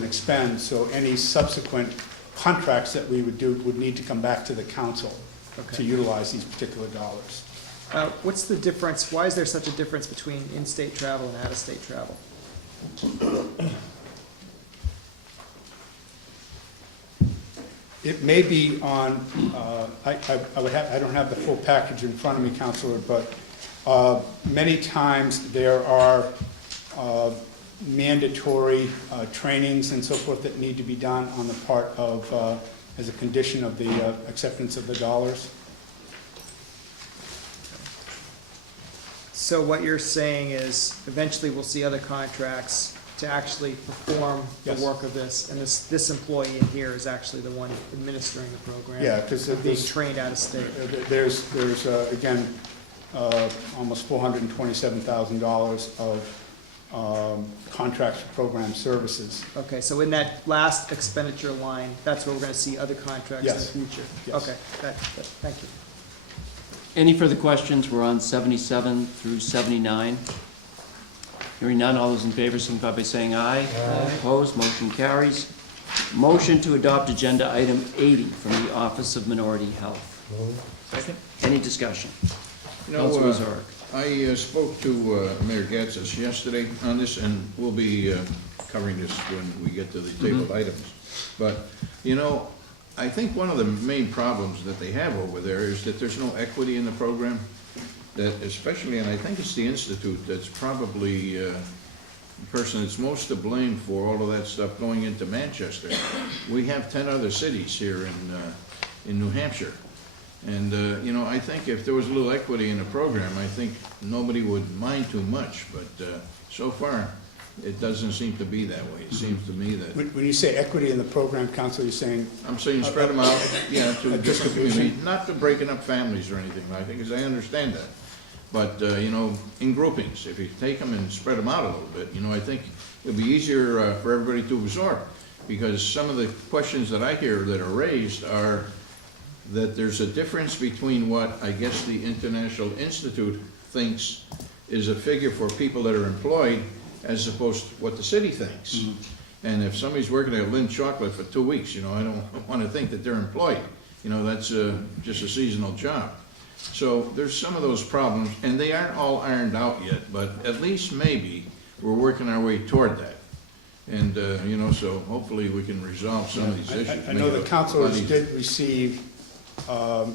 and expend, so any subsequent contracts that we would do would need to come back to the council to Okay. utilize these particular dollars. What's the difference, why is there such a difference between in-state travel and out-of-state travel? It may be on, I don't have the full package in front of me, Counselor, but many times there are mandatory trainings and so forth that need to be done on the part of, as a condition of the acceptance of the dollars. So what you're saying is, eventually we'll see other contracts to actually perform the Yes. work of this, and this employee in here is actually the one administering the program? Yeah, because and being trained out of state. there's again, almost $427,000 of contracts for program services. Okay, so in that last expenditure line, that's where we're gonna see other contracts in the Yes. future? Yes. Okay, thank you. Any further questions? We're on 77 through 79. Hearing none, all those in favor signify by saying aye. Aye. Opposed, motion carries. Motion to adopt agenda item 80 from the Office of Minority Health. Second. Any discussion? You know, Councilor Ozark. I spoke to Mayor Gatzis yesterday on this, and we'll be covering this when we get to the tabled items. But, you know, I think one of the main problems that they have over there is that there's no equity in the program. That especially, and I think it's the Institute that's probably the person that's most to blame for all of that stuff going into Manchester. We have 10 other cities here in New Hampshire. And, you know, I think if there was a little equity in the program, I think nobody would mind too much. But so far, it doesn't seem to be that way. It seems to me that, When you say equity in the program, Council, you're saying, I'm saying spread them out, yeah, to A different distribution? communities, not to breaking up families or anything like that, because I understand that. But, you know, in groupings, if you take them and spread them out a little bit, you know, I think it'll be easier for everybody to absorb. Because some of the questions that I hear that are raised are that there's a difference between what I guess the International Institute thinks is a figure for people that are employed as opposed to what the city thinks. And if somebody's working at Lind Chocolate for 2 weeks, you know, I don't want to think that they're employed. You know, that's just a seasonal job. So there's some of those problems, and they aren't all ironed out yet, but at least maybe we're working our way toward that. And, you know, so hopefully we can resolve some of these issues. I know the Make it a councilors lot easier. did receive a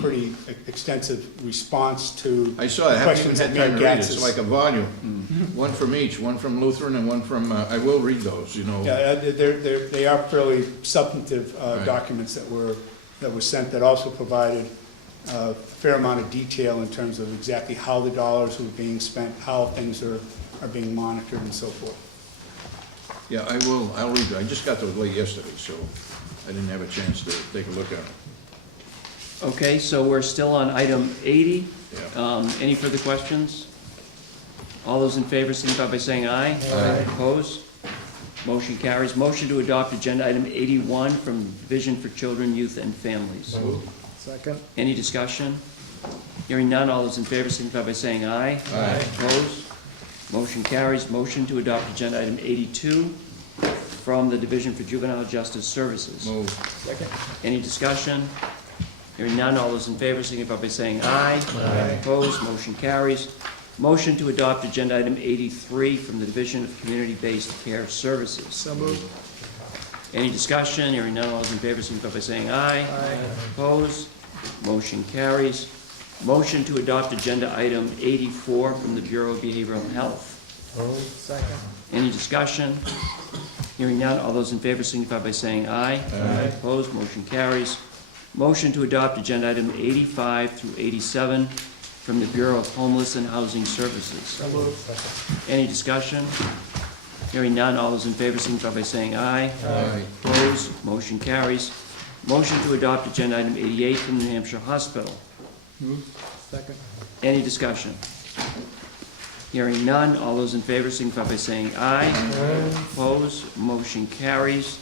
pretty extensive response to I saw it, I haven't even questions had that time Mayor to read it, Gatzis. it's like a volume. One from each, one from Lutheran and one from, I will read those, you know. Yeah, they are fairly substantive Right. documents that were sent, that also provided a fair amount of detail in terms of exactly how the dollars were being spent, how things are being monitored and so forth. Yeah, I'll read it, I just got those late yesterday, so I didn't have a chance to take a look at them. Okay, so we're still on item 80. Yeah. Any further questions? All those in favor signify by saying aye. Aye. Opposed? Motion carries. Motion to adopt agenda item 81 from Vision for Children, Youth, and Families. Second? Any discussion? Hearing none, all those in favor signify by saying aye. Aye. Opposed? Motion carries. Motion to adopt agenda item 82 from the Division for Juvenile Justice Services. Move. Second? Any discussion? Hearing none, all those in favor signify by saying aye. Aye. Opposed? Motion carries. Motion to adopt agenda item 83 from the Division of Community-Based Care Services. So moved. Any discussion? Hearing none, all those in favor signify by saying aye. Aye. Opposed? Motion carries. Motion to adopt agenda item 84 from the Bureau of Behavioral Health. Second? Any discussion? Hearing none, all those in favor signify by saying aye. Aye. Opposed? Motion carries. Motion to adopt agenda item 85 through 87 from the Bureau of Homeless and Housing Services. So moved. Any discussion? Hearing none, all those in favor signify by saying aye. Aye. Opposed? Motion carries. Motion to adopt agenda item 88 from the New Hampshire Hospital. Second? Any discussion? Hearing none, all those in favor signify by saying aye. Opposed? Motion carries.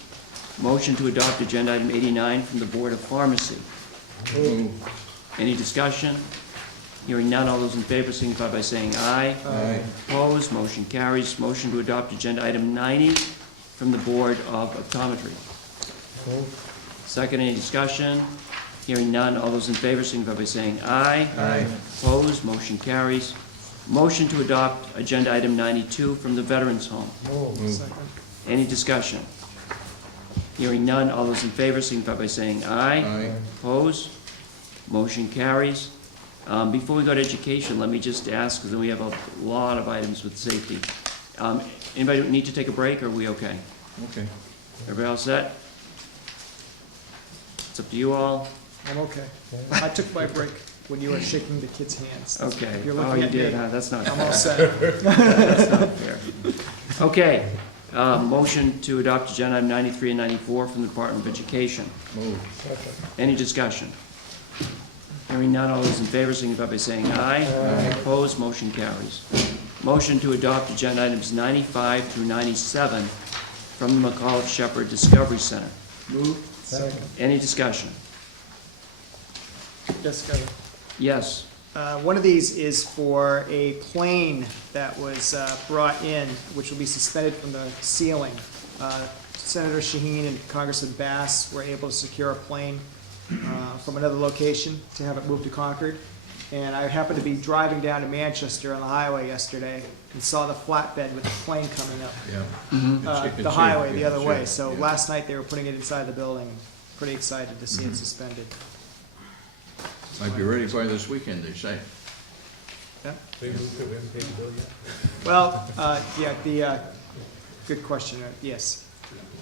Motion to adopt agenda item 89 from the Board of Pharmacy. Move. Any discussion? Hearing none, all those in favor signify by saying aye. Aye. Opposed? Motion carries. Motion to adopt agenda item 90 from the Board of Optometry. Second, any discussion? Hearing none, all those in favor signify by saying aye. Aye. Opposed, motion carries. Motion to adopt agenda item 92 from the Veterans Home. Second. Any discussion? Hearing none, all those in favor signify by saying aye. Aye. Opposed, motion carries. Before we go to education, let me just ask, because we have a lot of items with safety. Anybody need to take a break, or are we okay? Okay. Everybody all set? It's up to you all. I'm okay. I took my break when you were shaking the kids' hands. Okay. If you're Oh, looking you at did, me, huh? That's not I'm all fair. set. That's not fair. Okay, motion to adopt agenda item 93 and 94 from the Department of Education. Move. Any discussion? Hearing none, all those in favor signify by saying aye. Aye. Opposed, motion carries. Motion to adopt agenda items 95 through 97 from the McAuliffe Shepherd Discovery Center. Move. Second. Any discussion? Jessica, Yes. one of these is for a plane that was brought in, which will be suspended from the ceiling. Senator Shaheen and Congressman Bass were able to secure a plane from another location to have it moved to Concord. And I happened to be driving down to Manchester on the highway yesterday and saw the flatbed with the plane coming up Yeah. the highway the other way. Yeah. So last night they were putting it inside the building. Pretty excited to see it suspended. Might be ready by this weekend, they say. Well, yeah, good question, yes.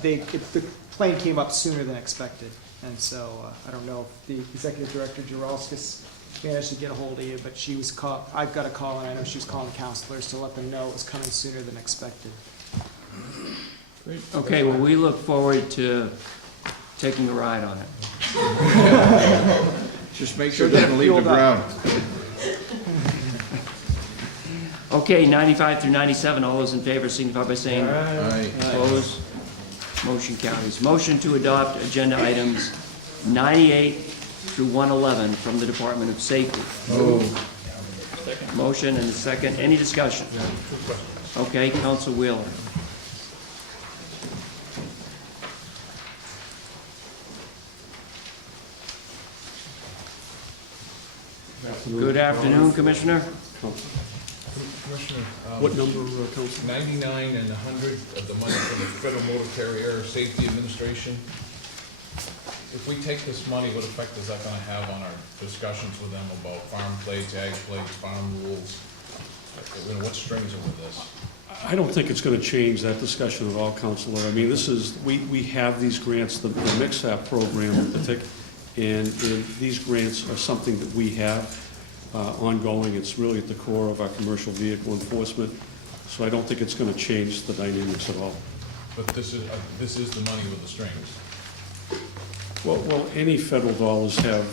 The plane came up sooner than expected, and so I don't know if the executive director, Jaralskis, managed to get a hold of you, but she was I've got a call, and I know she was calling counselors to let them know it was coming sooner than expected. Okay, well, we look forward to taking a ride on it. Just make sure it doesn't leave the ground. Okay, 95 through 97, all those in favor signify by saying Aye. opposed. Motion carries. Motion to adopt agenda items 98 through 111 from the Department of Safety. Motion and a second. Any discussion? Okay, Counsel Wheeler. Good afternoon, Commissioner. Commissioner, What number, Council? 99 and 100 of the money from the Federal Motor Carrier Safety Administration. If we take this money, what effect is that gonna have on our discussions with them about farm plates, ag plates, farm rules? What strings are with this? I don't think it's going to change that discussion at all, Counselor. I mean, this is, we have these grants, the MIXAP program in particular, and these grants are something that we have ongoing. It's really at the core of our commercial vehicle enforcement, so I don't think it's going to change the dynamics at all. But this is the money with the strings. Well, any federal dollars have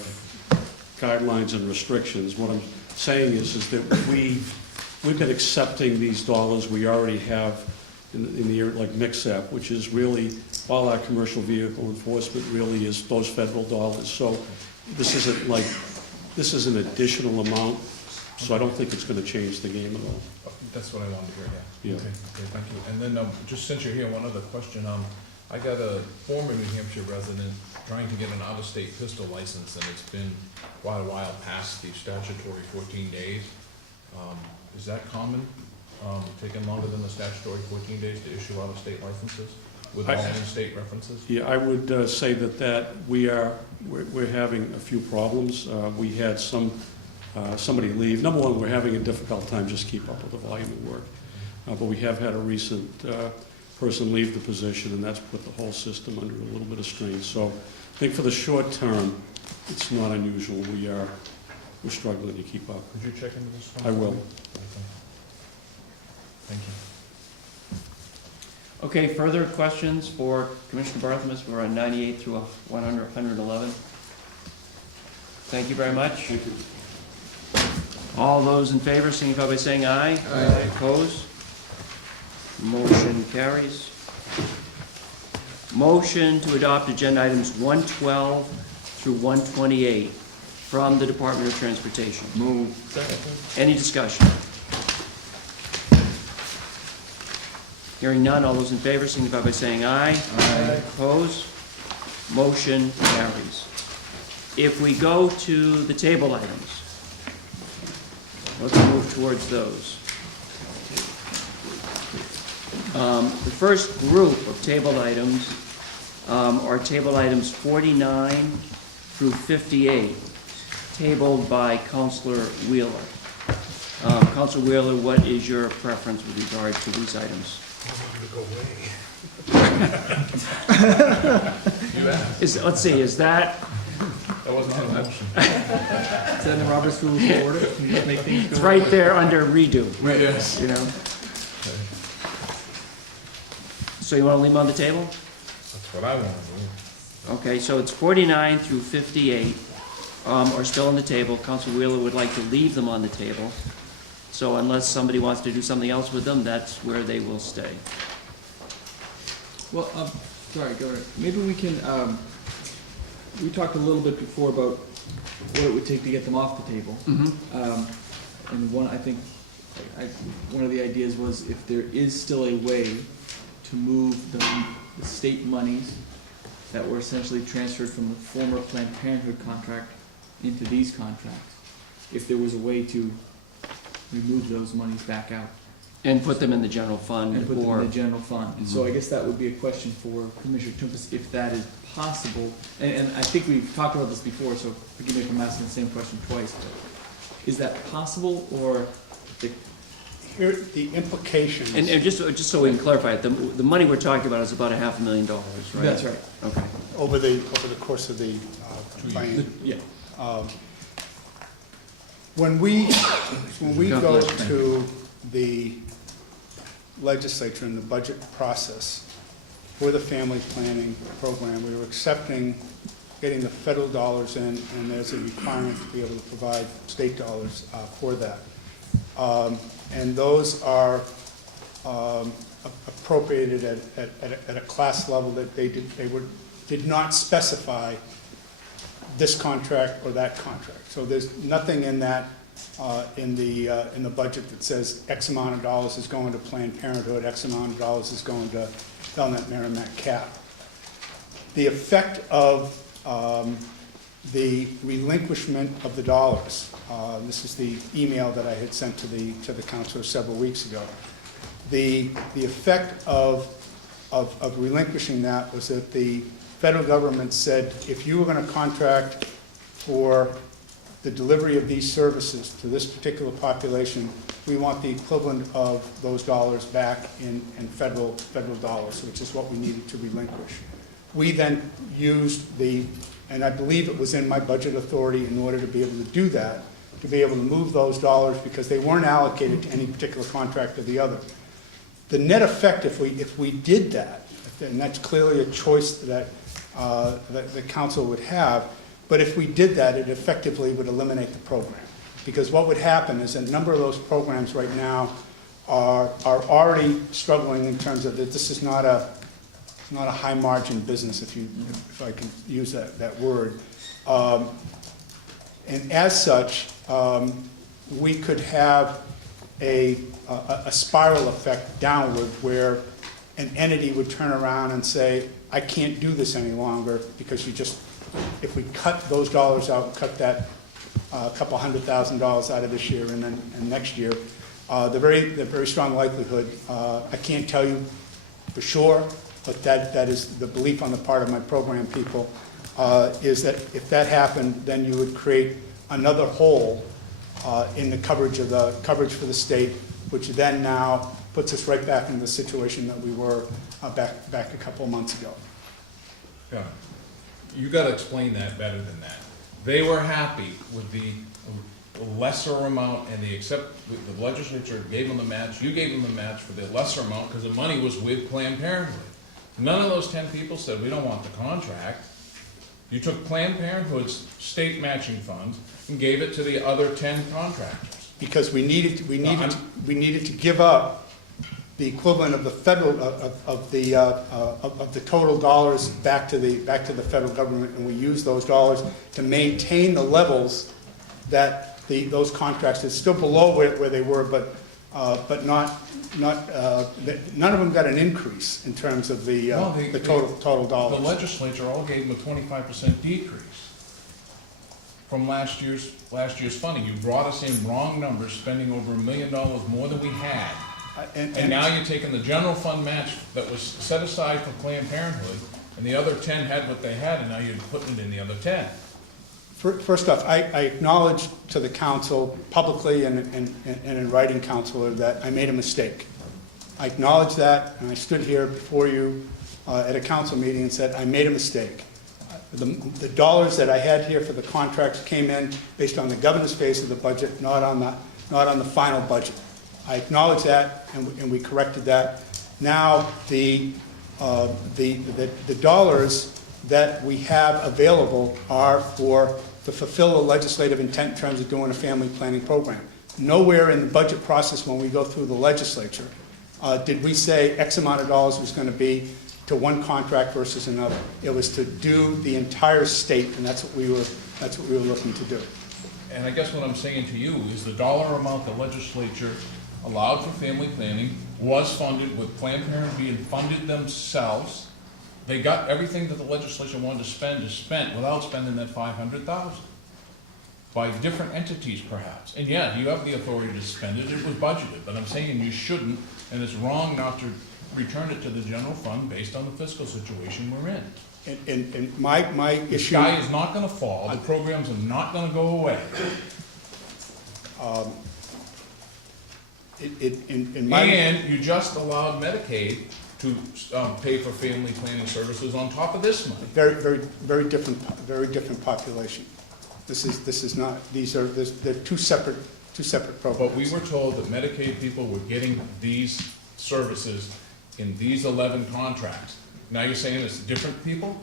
guidelines and restrictions. What I'm saying is that we've been accepting these dollars we already have in the area, like MIXAP, which is really, all our commercial vehicle enforcement really is those federal dollars. So this is an additional amount, so I don't think it's gonna change the game at all. That's what I wanted to hear, yeah. Yeah. Okay, thank you. And then, just since you're here, one other question. I got a former New Hampshire resident trying to get an out-of-state pistol license, and it's been quite a while past the statutory 14 days. Is that common, taking longer than the statutory 14 days to issue out-of-state licenses with all in-state references? Yeah, I would say that we're having a few problems. We had somebody leave. Number one, we're having a difficult time just keep up with the volume of work. But we have had a recent person leave the position, and that's put the whole system under a little bit of strain. So I think for the short term, it's not unusual. We're struggling to keep up. Could you check into this? I will. Okay. Thank you. Okay, further questions for Commissioner Barthelmess? We're on 98 through 100, 111. Thank you very much. Thank you. All those in favor, signify by saying aye. Aye. Opposed? Motion carries. Motion to adopt agenda items 112 through 128 from the Department of Transportation. Move. Any discussion? Hearing none, all those in favor signify by saying aye. Aye. Opposed? Motion carries. If we go to the table items, let's move towards those. The first group of table items are table items 49 through 58, tabled by Counselor Wheeler. Counselor Wheeler, what is your preference with regard to these items? Let's see, is that, That wasn't an option. Is that in the Robert's Rules of Order? Can you just make things go? it's right there under redo, Yes. you know? So you want to leave them on the table? That's what I want to do. Okay, so it's 49 through 58 are still on the table. Council Wheeler would like to leave them on the table. So unless somebody wants to do something else with them, that's where they will stay. Well, sorry, Governor, maybe we can, we talked a little bit before about what it would take to get them off the table. And one, I think, one of the ideas was if there is still a way to move the state monies that were essentially transferred from the former Planned Parenthood contract into these contracts, if there was a way to remove those monies back out And put them in the general fund and put them or, in the general fund. So I guess that would be a question for Commissioner Tumpus, if that is possible. And I think we've talked about this before, so forgive me if I'm asking the same question twice. But is that possible, or Here, the implications. and just so we can clarify it, the money we're talking about is about $500,000, right? That's right. Okay. Over the course of the plan. Yeah. When we God go bless. to the legislature in the budget process for the family planning program, we were accepting getting the federal dollars in, and there's a requirement to be able to provide state dollars for that. And those are appropriated at a class level that they did not specify this contract or that contract. So there's nothing in that, in the budget that says X amount of dollars is going to Planned Parenthood, X amount of dollars is going to Belknap Merrimack Cap. The effect of the relinquishment of the dollars, this is the email that I had sent to the councilor several weeks ago. The effect of relinquishing that was that the federal government said, if you were going to contract for the delivery of these services to this particular population, we want the equivalent of those dollars back in federal dollars, which is what we needed to relinquish. We then used and I believe it was in my budget authority in order to be able to do that, to be able to move those dollars because they weren't allocated to any particular contract or the other. The net effect, if we did that, and that's clearly a choice that the council would have, but if we did that, it effectively would eliminate the program. Because what would happen is a number of those programs right now are already struggling in terms of that this is not a high margin business, if I can use that word. And as such, we could have a spiral effect downward where an entity would turn around and say, I can't do this any longer because if we cut those dollars out, cut that couple $100,000 out of this year and next year, the very strong likelihood, I can't tell you for sure, but that is the belief on the part of my program people, is that if that happened, then you would create another hole in the coverage for the state, which then now puts us right back in the situation that we were back a couple of months ago. Yeah. You gotta explain that better than that. They were happy with the lesser amount, and the legislature gave them the match, you gave them the match for the lesser amount, because the money was with Planned Parenthood. None of those 10 people said, we don't want the contract. You took Planned Parenthood's state matching funds and gave it to the other 10 contractors. Because we needed to give up the equivalent of the federal of the total dollars back to the federal government, and we used those dollars to maintain the levels that those contracts is still below where they were, but but none of them got an increase in terms of the total The dollars. legislature all gave them a 25% decrease from last year's funding. You brought us in wrong numbers, spending over $1 million more than we had. And now you're taking the general fund match that was set aside for Planned Parenthood, and the other 10 had what they had, and now you're putting it in the other 10. First off, I acknowledge to the council publicly and in writing, Counselor, that I made a mistake. I acknowledge that, and I stood here before you at a council meeting and said, I made a mistake. The dollars that I had here for the contracts came in based on the governor's phase of the budget, not on the final budget. I acknowledge that, and we corrected that. Now, the dollars that we have available are to fulfill the legislative intent in terms of doing a family planning program. Nowhere in the budget process when we go through the legislature did we say X amount of dollars was going to be to one contract versus another. It was to do the entire state, and that's what we were looking to do. And I guess what I'm saying to you is the dollar amount the legislature allowed for family planning was funded with Planned Parenthood being funded themselves. They got everything that the legislature wanted to spend is spent without spending that $500,000 by different entities perhaps. And yeah, you have the authority to spend it, it was budgeted, but I'm saying you shouldn't, and it's wrong not to return it to the general fund based on the fiscal situation we're in. And my The issue. sky is not gonna fall, the programs are not gonna go away. And you just allowed Medicaid to pay for family planning services on top of this money. Very different population. This is not, they're two separate programs. But we were told that Medicaid people were getting these services in these 11 contracts. Now you're saying it's different people?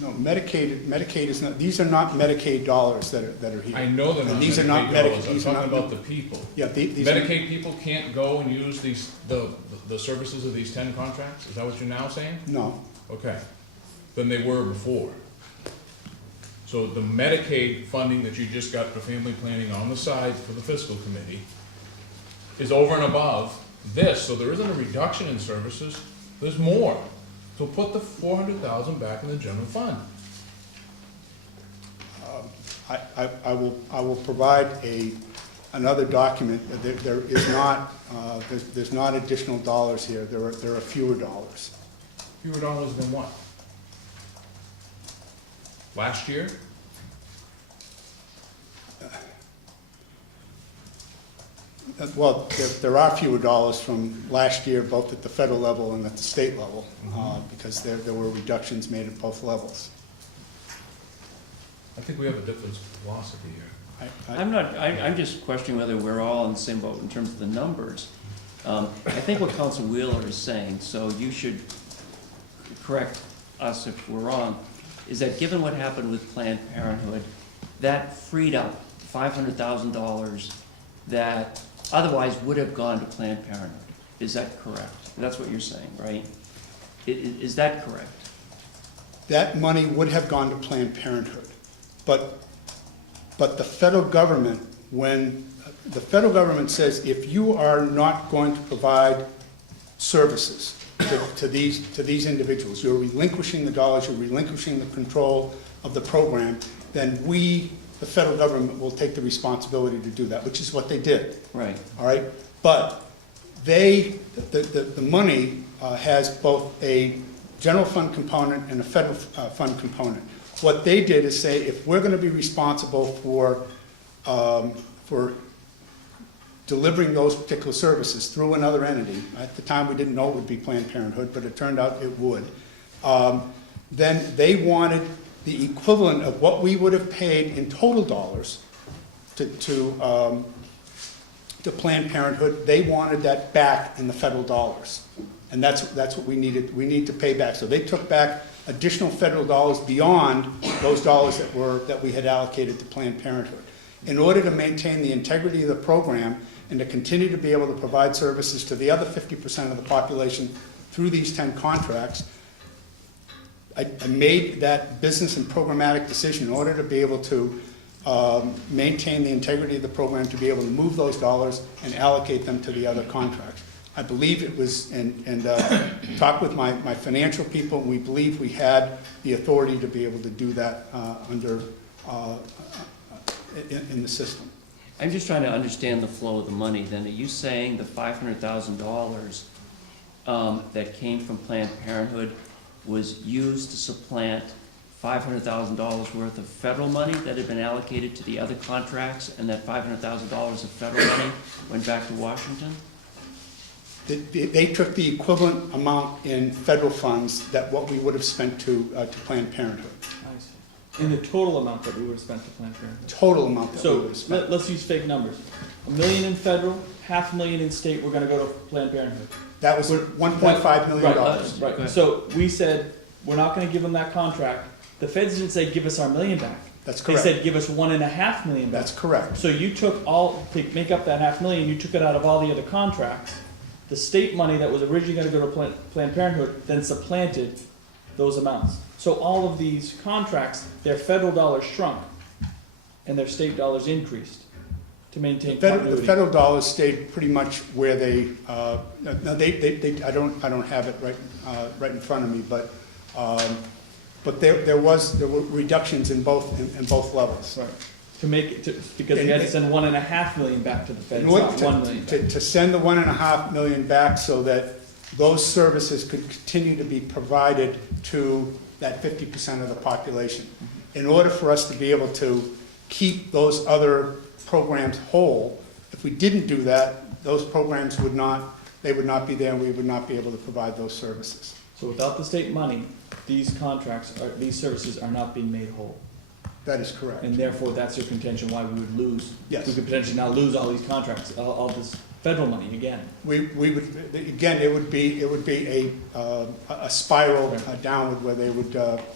No, Medicaid is not, these are not Medicaid dollars that are here. I know they're not And these are not Medicaid dollars, I'm these are talking not- about the people. Yeah, these are. Medicaid people can't go and use the services of these 10 contracts? Is that what you're now saying? No, Okay, than they were before. So the Medicaid funding that you just got for family planning on the side for the fiscal committee is over and above this, so there isn't a reduction in services, there's more. So put the $400,000 back in the general fund. I will provide another document. There is not, there's not additional dollars here. There are fewer dollars. Fewer dollars than what? Last year? Well, there are fewer dollars from last year, both at the federal level and at the state level, because there were reductions made at both levels. I think we have a different philosophy here. I'm just questioning whether we're all in the same boat in terms of the numbers. I think what Council Wheeler is saying, so you should correct us if we're wrong, is that given what happened with Planned Parenthood, that freed up $500,000 that otherwise would have gone to Planned Parenthood. Is that correct? That's what you're saying, right? Is that correct? That money would have gone to Planned Parenthood. But the federal government, when the federal government says, if you are not going to provide services to these individuals, you're relinquishing the dollars, you're relinquishing the control of the program, then we, the federal government, will take the responsibility to do that, which is what they did. Right. All right? But the money has both a general fund component and a federal fund component. What they did is say, if we're going to be responsible for delivering those particular services through another entity, at the time we didn't know it would be Planned Parenthood, but it turned out it would, then they wanted the equivalent of what we would have paid in total dollars to Planned Parenthood. They wanted that back in the federal dollars. And that's what we needed. We need to pay back. So they took back additional federal dollars beyond those dollars that we had allocated to Planned Parenthood. In order to maintain the integrity of the program and to continue to be able to provide services to the other 50% of the population through these 10 contracts, I made that business and programmatic decision in order to be able to maintain the integrity of the program to be able to move those dollars and allocate them to the other contracts. I believe it was, and talked with my financial people, and we believe we had the authority to be able to do that in the system. I'm just trying to understand the flow of the money. Then, are you saying the $500,000 that came from Planned Parenthood was used to supplant $500,000 worth of federal money that had been allocated to the other contracts, and that $500,000 of federal money went back to Washington? They took the equivalent amount in federal funds that what we would have spent to Planned Parenthood. I see. In the total amount that we would have spent to Planned Parenthood. Total amount that we So, would have spent. let's use fake numbers. $1 million in federal, $500,000 in state, we're gonna go to Planned Parenthood. That was $1.5 million. Right, Okay. so we said, we're not gonna give them that contract. The feds didn't say, give us our $1 million back. That's They correct. said, give us $1.5 million back. That's correct. So you took all, to make up that $500,000, you took it out of all the other contracts. The state money that was originally gonna go to Planned Parenthood then supplanted those amounts. So all of these contracts, their federal dollars shrunk and their state dollars increased to maintain The continuity. federal dollars stayed pretty much where they, no, I don't have it right in front of me, but there were reductions in both levels. Right. To make it, because we had to send $1.5 million back to the feds, In order not $1 million back. to send the $1.5 million back so that those services could continue to be provided to that 50% of the population. In order for us to be able to keep those other programs whole, if we didn't do that, those programs would not be there, and we would not be able to provide those services. So without the state money, these these services are not being made whole. That is correct. And therefore, that's your contention why we would lose. Yes. We could potentially now lose all these contracts, all this federal money again. We would, again, it would be a spiral downward where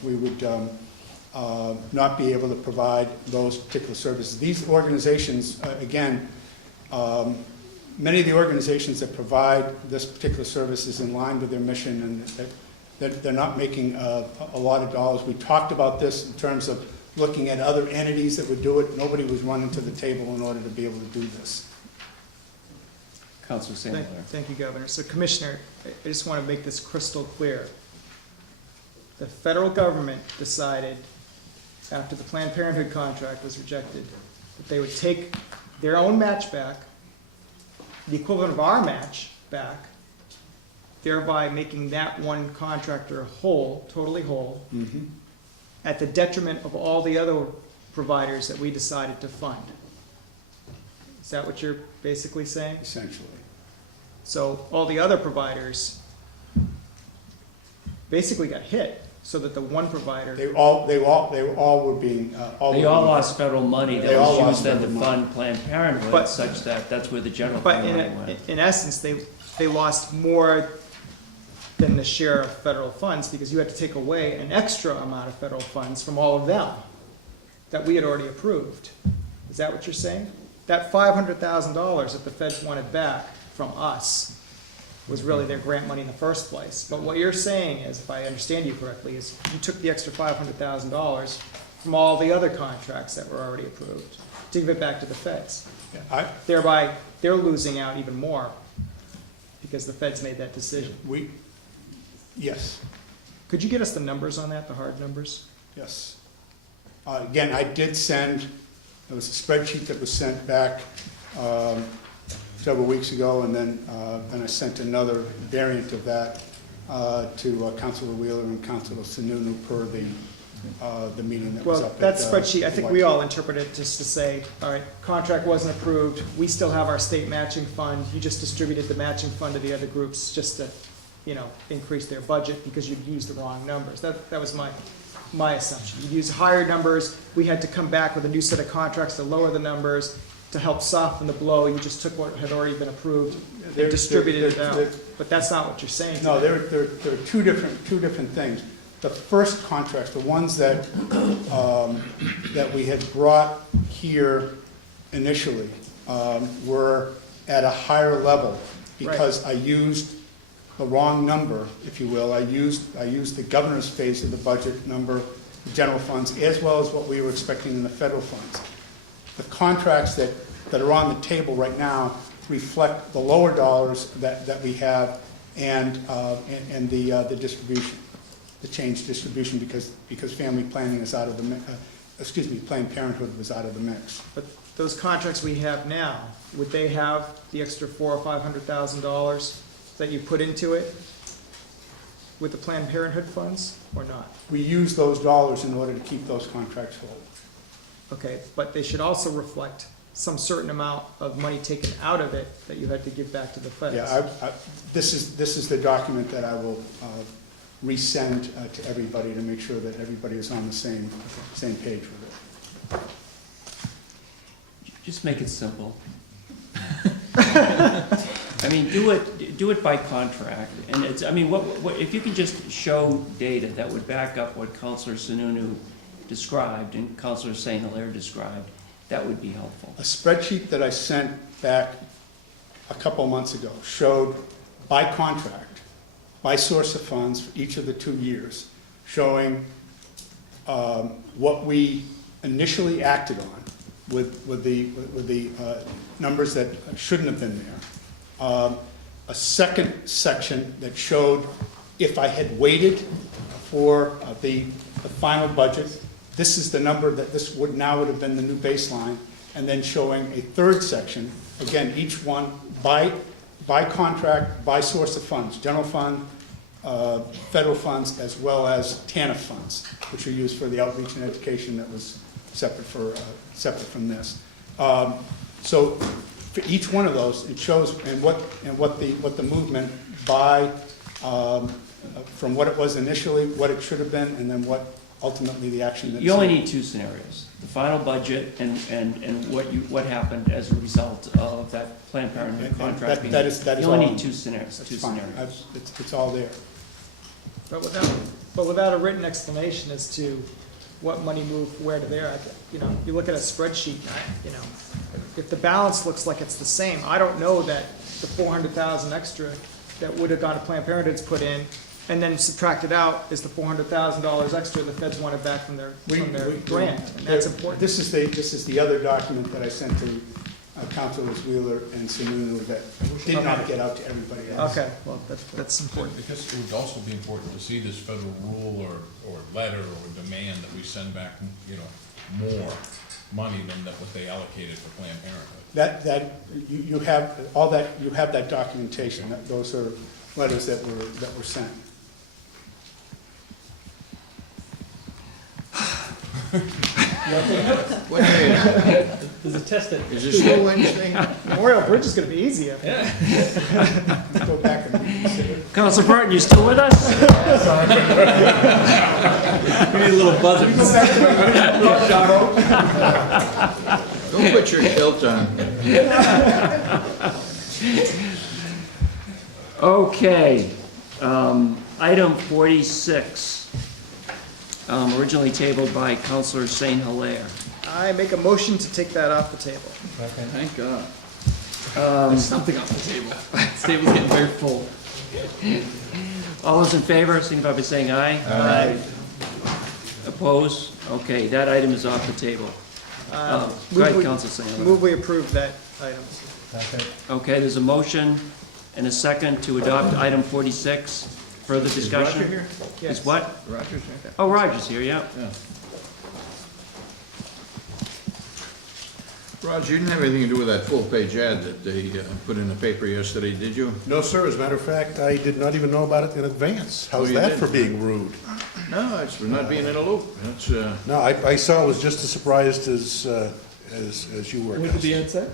we would not be able to provide those particular services. These organizations, again, many of the organizations that provide this particular service is in line with their mission, and they're not making a lot of dollars. We talked about this in terms of looking at other entities that would do it. Nobody was running to the table in order to be able to do this. Councilor Sandler. Thank you, Governor. So Commissioner, I just want to make this crystal clear. The federal government decided, after the Planned Parenthood contract was rejected, that they would take their own match back, the equivalent of our match back, thereby making that one contractor whole, totally whole, at the detriment of all the other providers that we decided to fund. Is that what you're basically saying? Essentially. So all the other providers basically got hit, so that the one provider, They all were being, They all lost federal money that They all was lost used then to federal money. fund Planned Parenthood, But- such that that's where the general but fund money went. in essence, they lost more than the share of federal funds, because you had to take away an extra amount of federal funds from all of them that we had already approved. Is that what you're saying? That $500,000 that the feds wanted back from us was really their grant money in the first place. But what you're saying is, if I understand you correctly, is you took the extra $500,000 from all the other contracts that were already approved to give it back to the feds. Thereby, they're losing out even more because the feds made that decision. Yes, Could you get us the numbers on that, the hard numbers? yes. Again, I did send, there was a spreadsheet that was sent back several weeks ago, and then I sent another variant of that to Councilor Wheeler and Councilor Sununu per the meeting that was Well, up that at, spreadsheet, I think we all interpret it just to say, all right, contract wasn't approved, we still have our state matching fund, you just distributed the matching fund to the other groups just to, increase their budget because you'd used the wrong numbers. That was my assumption. You'd use higher numbers, we had to come back with a new set of contracts to lower the numbers, to help soften the blow, you just took what had already been approved and distributed it out. But that's not what you're saying No, today. there are two different things. The first contracts, the ones that we had brought here initially, were at a higher level because I used the wrong number, if you will. I used the governor's phase of the budget number, the general funds, as well as what we were expecting in the federal funds. The contracts that are on the table right now reflect the lower dollars that we have and the distribution, the change distribution, because family planning is out of the, Planned Parenthood was out of the mix. But those contracts we have now, would they have the extra $400,000 or $500,000 that you put into it with the Planned Parenthood funds, or not? We use those dollars in order to keep those contracts whole. Okay, but they should also reflect some certain amount of money taken out of it that you had to give back to the feds. Yeah, this is the document that I will resend to everybody to make sure that everybody is on the same page with it. Just make it simple. I mean, do it by contract, and it's, I mean, what, if you can just show data that would back up what Counselor Sununu described and Counselor St. Hilaire described, that would be helpful. A spreadsheet that I sent back a couple months ago showed by contract, by source of funds for each of the 2 years, showing what we initially acted on with the numbers that shouldn't have been there. A second section that showed if I had waited for the final budget, this is the number that this would have been the new baseline, and then showing a third section, again, each one by contract, by source of funds, general fund, federal funds, as well as TANF funds, which are used for the outreach and education that was separate from this. So for each one of those, it shows what the movement by from what it was initially, what it should have been, and then what ultimately the action that You only need 2 scenarios: the final budget and what happened as a result of that Planned Parenthood contract. that is You only all- need 2 scenarios. That's 2 fine. scenarios. It's all there. But without a written explanation as to what money moved where to there, you look at a spreadsheet, if the balance looks like it's the same, I don't know that the $400,000 extra that would have gone to Planned Parenthood's put in, and then subtracted out is the $400,000 extra the feds wanted back from their grant, and that's important. This is the other document that I sent to Councilors Wheeler and Sununu that did not get out to everybody else. Okay, well, that's important. Because it would also be important to see this federal rule or letter or demand that we send back, more money than what they allocated for Planned Parenthood. You have all that, you have that documentation, those are letters that were sent. What day is it? There's a test that. Is it still Wednesday? Memorial Bridge is gonna be easy up there. Go back and reconsider. Counselor Barton, you still with us? We need a little buzzer. Don't put your kilt on. Okay, item 46, originally tabled by Counselor St. Hilaire. I make a motion to take that off the table. Thank God. There's something off the table. This table's getting very full. All those in favor, signify by saying aye. Aye. Opposed? Okay, that item is off the table. Go ahead, Counselor St. Hilaire. Move we approve that item. Okay, there's a motion and a second to adopt item 46. Further discussion? Is Roger here? Yes. Is what? Roger's here? Oh, Roger's here, yeah. Yeah. Roger, you didn't have anything to do with that full-page ad that they put in the paper yesterday, did you? No, sir. As a matter of fact, I did not even know about it in advance. How's you that didn't? for being rude? No, it's for not being in a loop. That's, No, I saw it was just as surprised as you were. What did the ad say?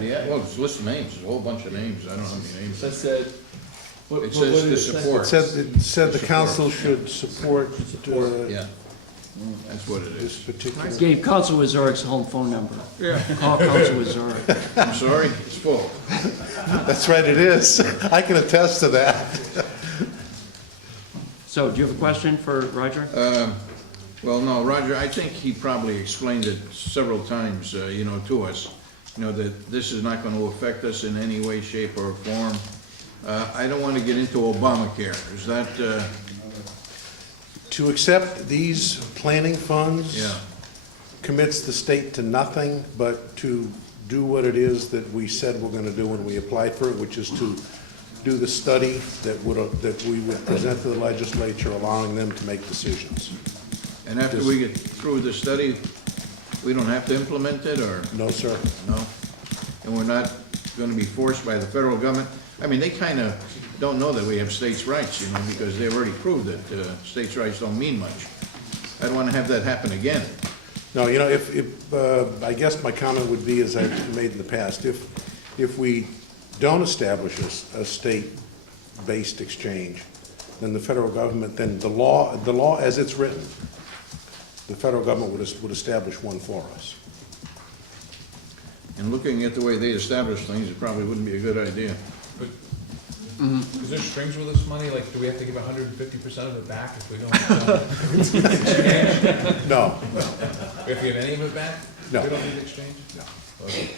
yeah, well, it's a list of names, there's a whole bunch of names, I don't know how many names. That said. It says to support. It said the council should support Yeah, that's what it this is. particular. Gave Counselor Wazorik's home phone number. Yeah. Call Counselor Wazorik. I'm sorry, it's full. That's right, it is. I can attest to that. So, do you have a question for Roger? Well, no, Roger, I think he probably explained it several times, to us, that this is not gonna affect us in any way, shape, or form. I don't wanna get into Obamacare, is that, To accept these planning funds yeah, commits the state to nothing but to do what it is that we said we're gonna do when we applied for it, which is to do the study that we would present to the legislature, allowing them to make decisions. And after we get through the study, we don't have to implement it, or No, sir. no? And we're not gonna be forced by the federal government? I mean, they kinda don't know that we have states' rights, you know, because they've already proved that states' rights don't mean much. I don't wanna have that happen again. No, you know, I guess my comment would be, as I've made in the past, if we don't establish a state-based exchange, then the federal government, then the law as it's written, the federal government would establish one for us. And looking at the way they establish things, it probably wouldn't be a good idea. But, is there strings with this money? Like, do we have to give 150% of it back if we don't, No, if we have any of it back? No. We don't need exchange? No. Okay.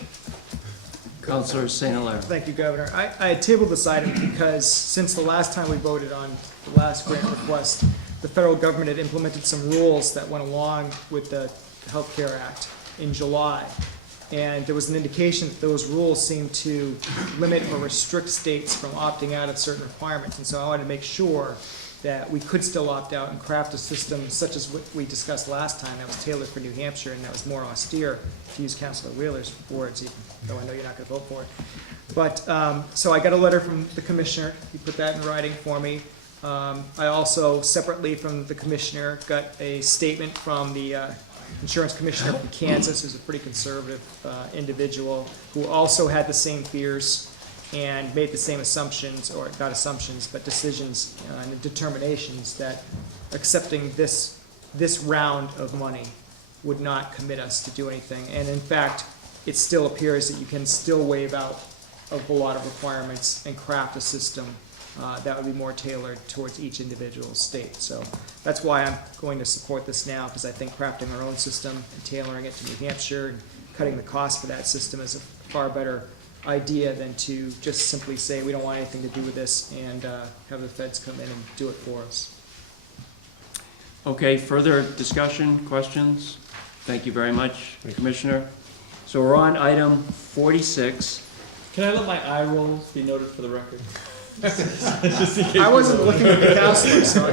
Counselor St. Hilaire. Thank you, Governor. I had tabled this item because since the last time we voted on the last grant request, the federal government had implemented some rules that went along with the Health Care Act in July. And there was an indication that those rules seemed to limit or restrict states from opting out of certain requirements. And so I wanted to make sure that we could still opt out and craft a system such as what we discussed last time that was tailored for New Hampshire and that was more austere, to use Councilor Wheeler's words, even though I know you're not going to vote for it. But, so I got a letter from the commissioner. He put that in writing for me. I also, separately from the commissioner, got a statement from the insurance commissioner from Kansas, who's a pretty conservative individual, who also had the same fears and made the same assumptions, or not assumptions, but decisions and determinations that accepting this round of money would not commit us to do anything. And in fact, it still appears that you can still waive out a whole lot of requirements and craft a system that would be more tailored towards each individual state. So that's why I'm going to support this now, because I think crafting our own system and tailoring it to New Hampshire and cutting the cost for that system is a far better idea than to just simply say we don't want anything to do with this and have the feds come in and do it for us. Okay, further discussion, questions? Thank you very much, Commissioner. So we're on item 46. Can I let my eye rolls be noted for the record? I wasn't looking at the counselor, so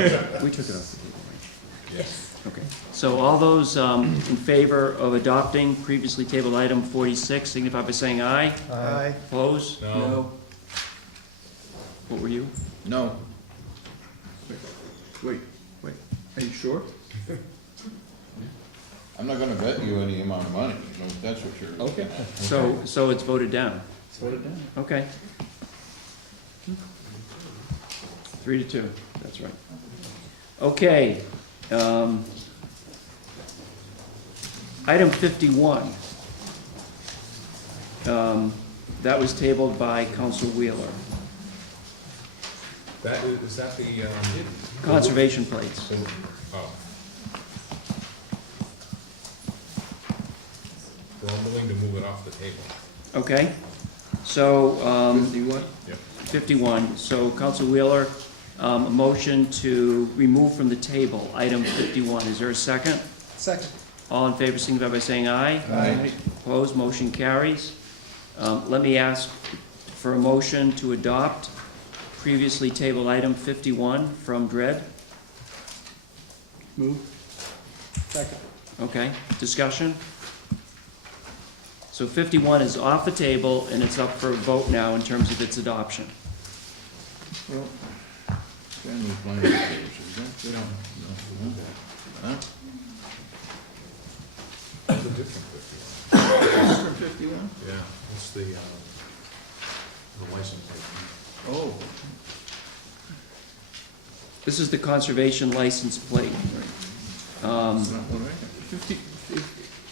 We took it off the table, right? Yes. Okay. So all those in favor of adopting previously tabled item 46, signify by saying aye. Aye. Opposed? No. What were you? No. Wait, are you sure? I'm not gonna bet you any amount of money, you know, if that's what you're looking Okay. at. So it's voted down. Let's vote it down. Okay. 3-2, that's right. Okay. Item 51. That was tabled by Council Wheeler. That is that the, Conservation plates. oh. Well, I'm willing to move it off the table. Okay. So, 51? Yep. 51. So Council Wheeler, a motion to remove from the table item 51. Is there a second? Second. All in favor, signify by saying aye. Aye. Opposed, motion carries. Let me ask for a motion to adopt previously tabled item 51 from Dred. Move. Second. Okay, discussion? So 51 is off the table, and it's up for a vote now in terms of its adoption. Well, family planning services, we don't, no, huh? That's a different 51. Different 51? Yeah, it's the license plate. Oh, This is the conservation license plate. that's not what I got.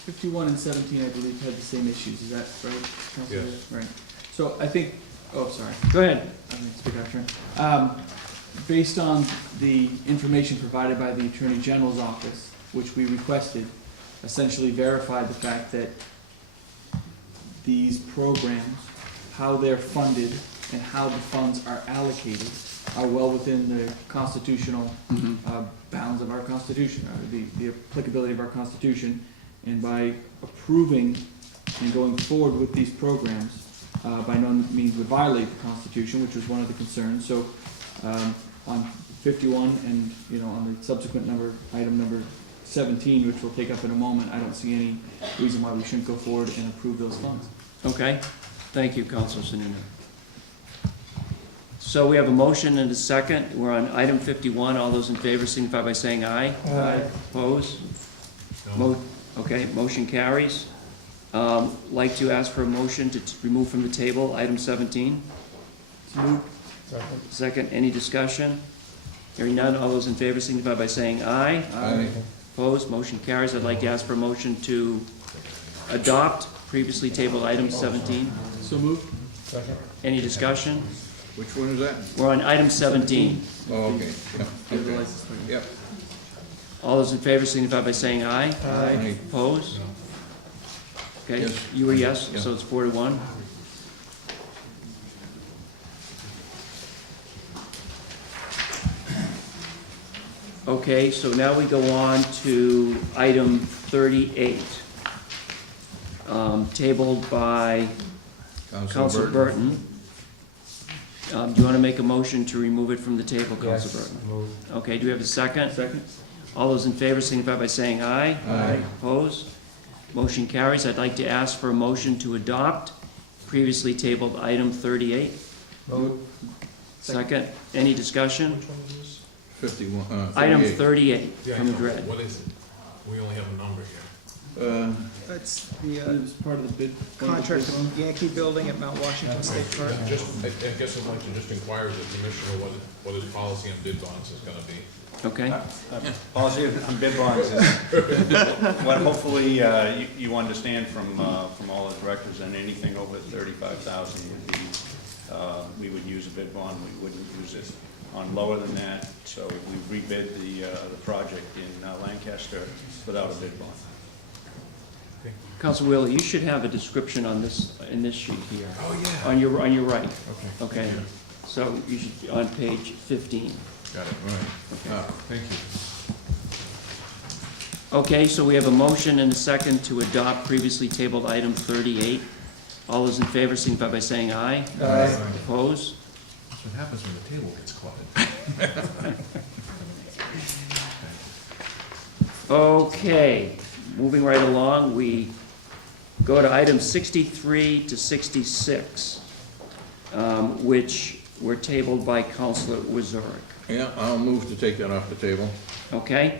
51 and 17, I believe, had the same issues, is that right, Councilor? Yes. Right. So I think, oh, sorry, Go ahead. I didn't speak out of turn. Based on the information provided by the Attorney General's office, which we requested, essentially verified the fact that these programs, how they're funded and how the funds are allocated are well within the constitutional bounds of our Constitution, the applicability of our Constitution, And by approving and going forward with these programs, by no means would violate the Constitution, which was one of the concerns. So, on 51 and, on the subsequent item number 17, which we'll take up in a moment, I don't see any reason why we shouldn't go forward and approve those funds. Okay, thank you, Councilor Sununu. So we have a motion and a second. We're on item 51. All those in favor signify by saying aye. Aye. Opposed? Okay, motion carries. Like to ask for a motion to remove from the table item 17. Second, any discussion? Hearing none, all those in favor signify by saying aye. Aye. Opposed, motion carries. I'd like to ask for a motion to adopt previously tabled item 17. So moved. Any discussion? Which one is that? We're on item 17. Oh, okay, yeah, Give the okay. license plate. Yep. All those in favor signify by saying aye. Aye. Opposed? Okay, Yes. you were yes, Yeah. so it's 4-1. Okay, so now we go on to item 38, tabled by Council Burton. Do you want to make a motion to remove it from the table, Council Burton? Okay, do we have a second? Second? All those in favor signify by saying aye. Aye. Opposed? Motion carries. I'd like to ask for a motion to adopt previously tabled item 38. Second. Any discussion? 51, Item 38. 38 Yeah, I from know. Dred. What is it? We only have a number here. That's the It was part of the bid. contract with Yankee Building at Mount Washington State Park. I guess I'd like to just inquire of the commissioner what his policy on bid bonds is gonna be. Okay? Policy on bid bonds is, what hopefully you understand from all the directors, and anything over 35,000 would be, we would use a bid bond, we wouldn't use it on lower than that, so we rebid the project in Lancaster without a bid bond. Council Wheeler, you should have a description on this, in this sheet here. Oh, yeah. On your right. Okay. Okay? So you should be on page 15. Got it, right. Okay. Thank you. Okay, so we have a motion and a second to adopt previously tabled item 38. All those in favor signify by saying aye. Aye. Opposed? That's what happens when the table gets cluttered. Okay, moving right along, we go to items 63 to 66, which were tabled by Councilor Wazorek. Yeah, I'll move to take that off the table. Okay?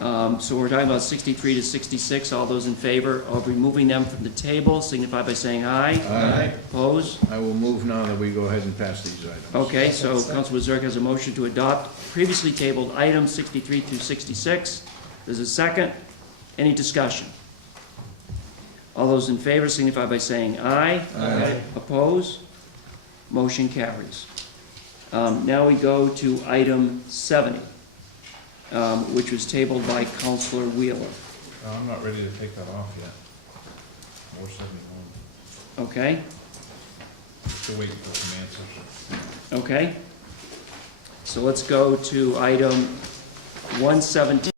So we're talking about 63 to 66. All those in favor of removing them from the table signify by saying aye. Aye. Opposed? I will move now that we go ahead and pass these items. Okay, so Councilor Wazorek has a motion to adopt previously tabled items 63 through 66. There's a second. Any discussion? All those in favor signify by saying aye. Aye. Opposed? Motion carries. Now we go to item 70, which was tabled by Councilor Wheeler. I'm not ready to take that off yet. More 71. Okay? Still waiting for some answers. Okay? So let's go to item 117.